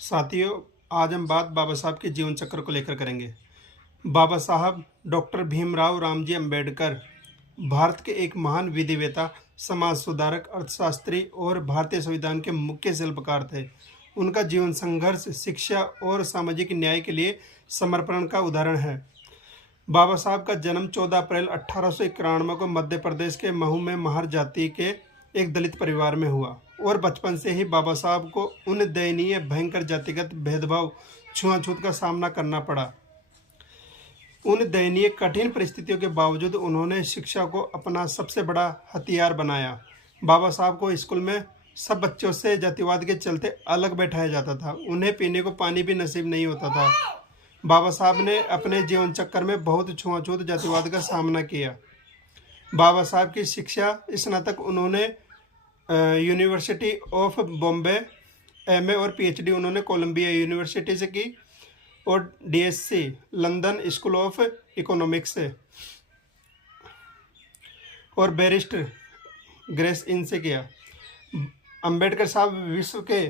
साथियों, आज हम बात बाबा साहब के जीवन चक्र को लेकर करेंगे। बाबा साहब डॉक्टर भीमराव रामजी अंबेडकर भारत के एक महान विधिवेता, समाज सुधारक, अर्थशास्त्री और भारतीय संविधान के मुख्य शिल्पकार थे। उनका जीवन संघर्ष, शिक्षा और सामाजिक न्याय के लिए समर्पण का उदाहरण है। बाबा साहब का जन्म 14 अप्रैल 1891 को मध्य प्रदेश के महू में महार जाति के एक दलित परिवार में हुआ और बचपन से ही बाबा साहब को उन दयनीय भयंकर जातिगत भेदभाव, छुआछूत का सामना करना पड़ा। उन दयनीय कठिन परिस्थितियों के बावजूद उन्होंने शिक्षा को अपना सबसे बड़ा हथियार बनाया। बाबा साहब को स्कूल में सब बच्चों से जातिवाद के चलते अलग बैठाया जाता था। उन्हें पीने को पानी भी नसीब नहीं होता था। बाबा साहब ने अपने जीवन चक्कर में बहुत छुआछूत जातिवाद का सामना किया। बाबा साहब की शिक्षा स्नातक उन्होंने यूनिवर्सिटी ऑफ बॉम्बे, एमए और पीएचडी उन्होंने कोलंबिया यूनिवर्सिटी से की और DSC London school of economics से और बैरिस्टर ग्रेस इन से किया। अंबेडकर साहब विश्व के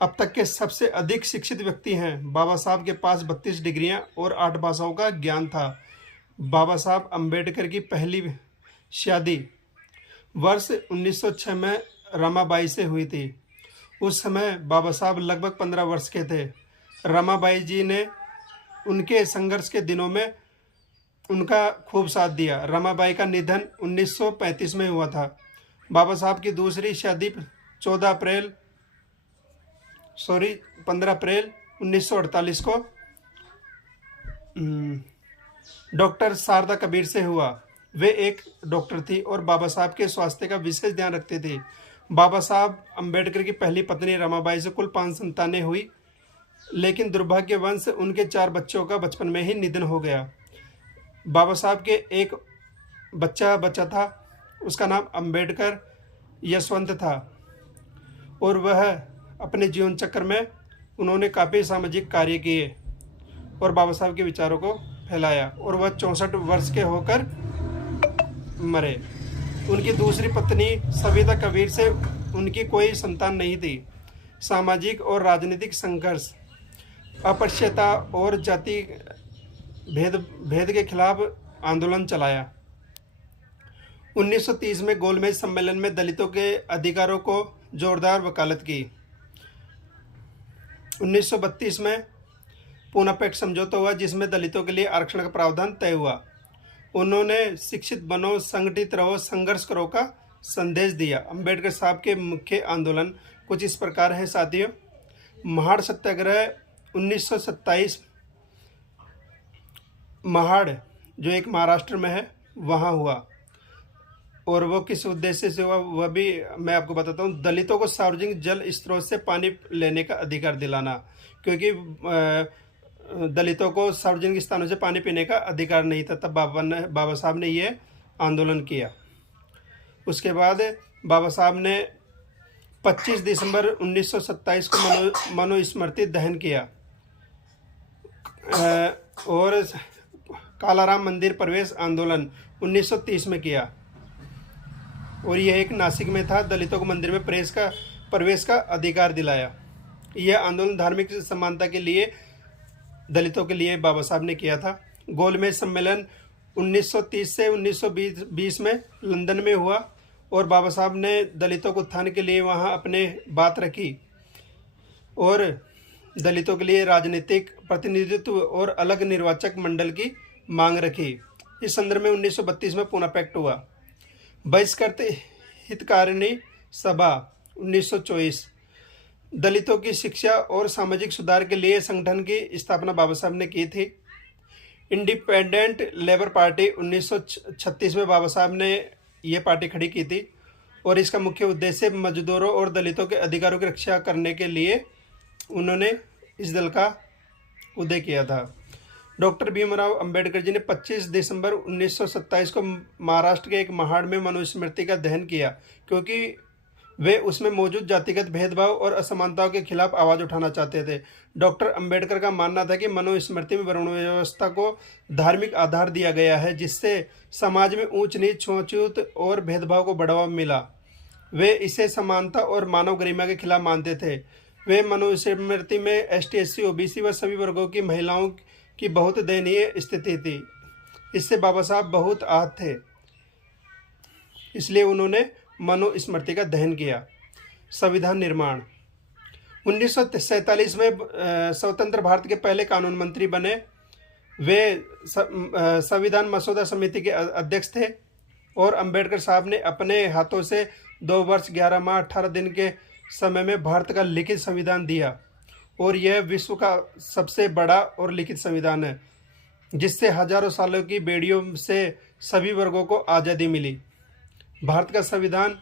अब तक के सबसे अधिक शिक्षित व्यक्ति हैं। बाबा साहब के पास 32 डिग्रियां और 8 भाषाओं का ज्ञान था। बाबा साहब अंबेडकर की पहली शादी वर्ष 1906 में रमाबाई से हुई थी। उस समय बाबा साहब लगभग 15 वर्ष के थे। रमाबाई जी ने उनके संघर्ष के दिनों में उनका खूब साथ दिया। रमाबाई का निधन 1935 में हुआ था। बाबा साहब की दूसरी शादी 15 अप्रैल 1948 को डॉक्टर शारदा कबीर से हुआ। वे एक डॉक्टर थी और बाबा साहब के स्वास्थ्य का विशेष ध्यान रखते थे। बाबा साहब अंबेडकर की पहली पत्नी रमाबाई से कुल 5 संतानें हुई, लेकिन दुर्भाग्यवश उनके 4 बच्चों का बचपन में ही निधन हो गया। बाबा साहब के एक बच्चा बचा था, उसका नाम अंबेडकर यशवंत था और वह अपने जीवन चक्र में उन्होंने काफ़ी सामाजिक कार्य किए और बाबा साहब के विचारों को फैलाया और वह 64 वर्ष के होकर मरे। उनकी दूसरी पत्नी सविता कबीर से उनकी कोई संतान नहीं थी। सामाजिक और राजनीतिक संघर्ष, अस्पृश्यता और जाति भेद के खिलाफ आंदोलन चलाया। 1930 में गोलमेज सम्मेलन में दलितों के अधिकारों को जोरदार वकालत की। 1932 में पूना पैक्ट समझौता हुआ, जिसमें दलितों के लिए आरक्षण का प्रावधान तय हुआ। उन्होंने शिक्षित बनो, संगठित रहो, संघर्ष करो का संदेश दिया। अंबेडकर साहब के मुख्य आंदोलन कुछ इस प्रकार है साथियों। महाड़ सत्याग्रह 1927 महाड़, जो एक महाराष्ट्र में है, वहाँ हुआ और वो किस उद्देश्य से हुआ वह भी मैं आपको बताता हूँ। दलितों को सार्वजनिक जल स्रोत से पानी लेने का अधिकार दिलाना, क्योंकि दलितों को सार्वजनिक स्थानों से पानी पीने का अधिकार नहीं था। तब बाबा साहब ने ये आंदोलन किया। उसके बाद बाबा साहब ने 25 दिसंबर 1927 को मनुस्मृति दहन किया और कालाराम मंदिर प्रवेश आंदोलन 1930 में किया और यह एक नासिक में था। दलितों को मंदिर में प्रवेश का अधिकार दिलाया। यह आंदोलन धार्मिक समानता के लिए दलितों के लिए बाबा साहब ने किया था। गोलमेज सम्मेलन 1930 से 1920 में लंदन में हुआ और बाबा साहब ने दलितों को उत्थान के लिए वहां अपने बात रखी और दलितों के लिए राजनीतिक प्रतिनिधित्व और अलग निर्वाचक मंडल की मांग रखी। इस संदर्भ में 1932 में पूना पैक्ट हुआ। बहिष्कृत हितकारिणी सभा 1924, दलितों की शिक्षा और सामाजिक सुधार के लिए संगठन की स्थापना बाबा साहब ने की थी। इंडिपेंडेंट लेबर पार्टी 1936 में बाबा साहब ने यह पार्टी खड़ी की थी और इसका मुख्य उद्देश्य मजदूरों और दलितों के अधिकारों की रक्षा करने के लिए उन्होंने इस दल का उदय किया था। डॉक्टर भीमराव अंबेडकर जी ने 25 दिसंबर 1927 को महाराष्ट्र के एक महाड़ में मनुस्मृति का दहन किया, क्योंकि वे उसमें मौजूद जातिगत भेदभाव और असमानताओं के खिलाफ आवाज़ उठाना चाहते थे। डॉक्टर अंबेडकर का मानना था कि मनुस्मृति में वर्ण व्यवस्था को धार्मिक आधार दिया गया है, जिससे समाज में ऊंच नीच, छूआछूत और भेदभाव को बढ़ावा मिला। वे इसे समानता और मानव गरिमा के खिलाफ मानते थे। वे मनुस्मृति में एसटी, एससी, ओबीसी व सभी वर्गों की महिलाओं की बहुत दयनीय स्थिति थी। इससे बाबा साहब बहुत आहत थे, इसलिए उन्होंने मनुस्मृति का दहन किया। संविधान निर्माण 1947 में स्वतंत्र भारत के पहले कानून मंत्री बने। वे संविधान मसौदा समिति के अध्यक्ष थे और अंबेडकर साहब ने अपने हाथों से 2 वर्ष 11 माह 18 दिन के समय में भारत का लिखित संविधान दिया और यह विश्व का सबसे बड़ा और लिखित संविधान है, जिससे हजारों सालों की बेड़ियों से सभी वर्गों को आज़ादी मिली। भारत का संविधान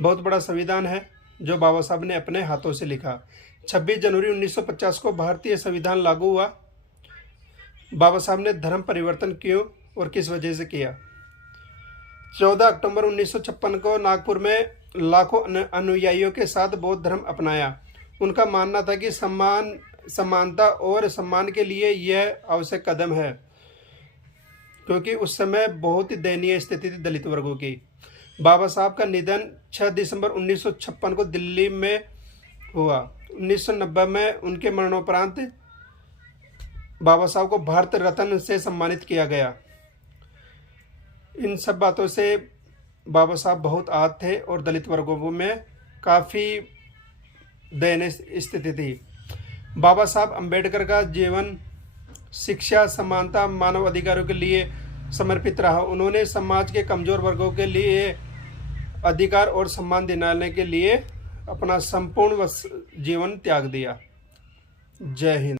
बहुत बड़ा संविधान है जो बाबा साहब ने अपने हाथों से लिखा। 26 जनवरी 1950 को भारतीय संविधान लागू हुआ। बाबा साहब ने धर्म परिवर्तन क्यों और किस वजह से किया? 14 अक्टूबर 1956 को नागपुर में लाखों अनुयायियों के साथ बौद्ध धर्म अपनाया। उनका मानना था कि समानता और सम्मान के लिए यह आवश्यक कदम है, क्योंकि उस समय बहुत ही दयनीय स्थिति थी दलित वर्गों की। बाबा साहब का निधन 6 दिसंबर 1956 को दिल्ली में हुआ। 1990 में उनके मरणोपरांत बाबा साहब को भारत रत्न से सम्मानित किया गया। इन सब बातों से बाबा साहब बहुत आहत थे और दलित वर्गों में काफ़ी दयनीय स्थिति थी। बाबा साहब अम्बेडकर का जीवन शिक्षा, समानता, मानव अधिकारों के लिए समर्पित रहा। उन्होंने समाज के कमज़ोर वर्गों के लिए अधिकार और सम्मान दिलाने के लिए अपना संपूर्ण जीवन त्याग दिया। जय हिंद।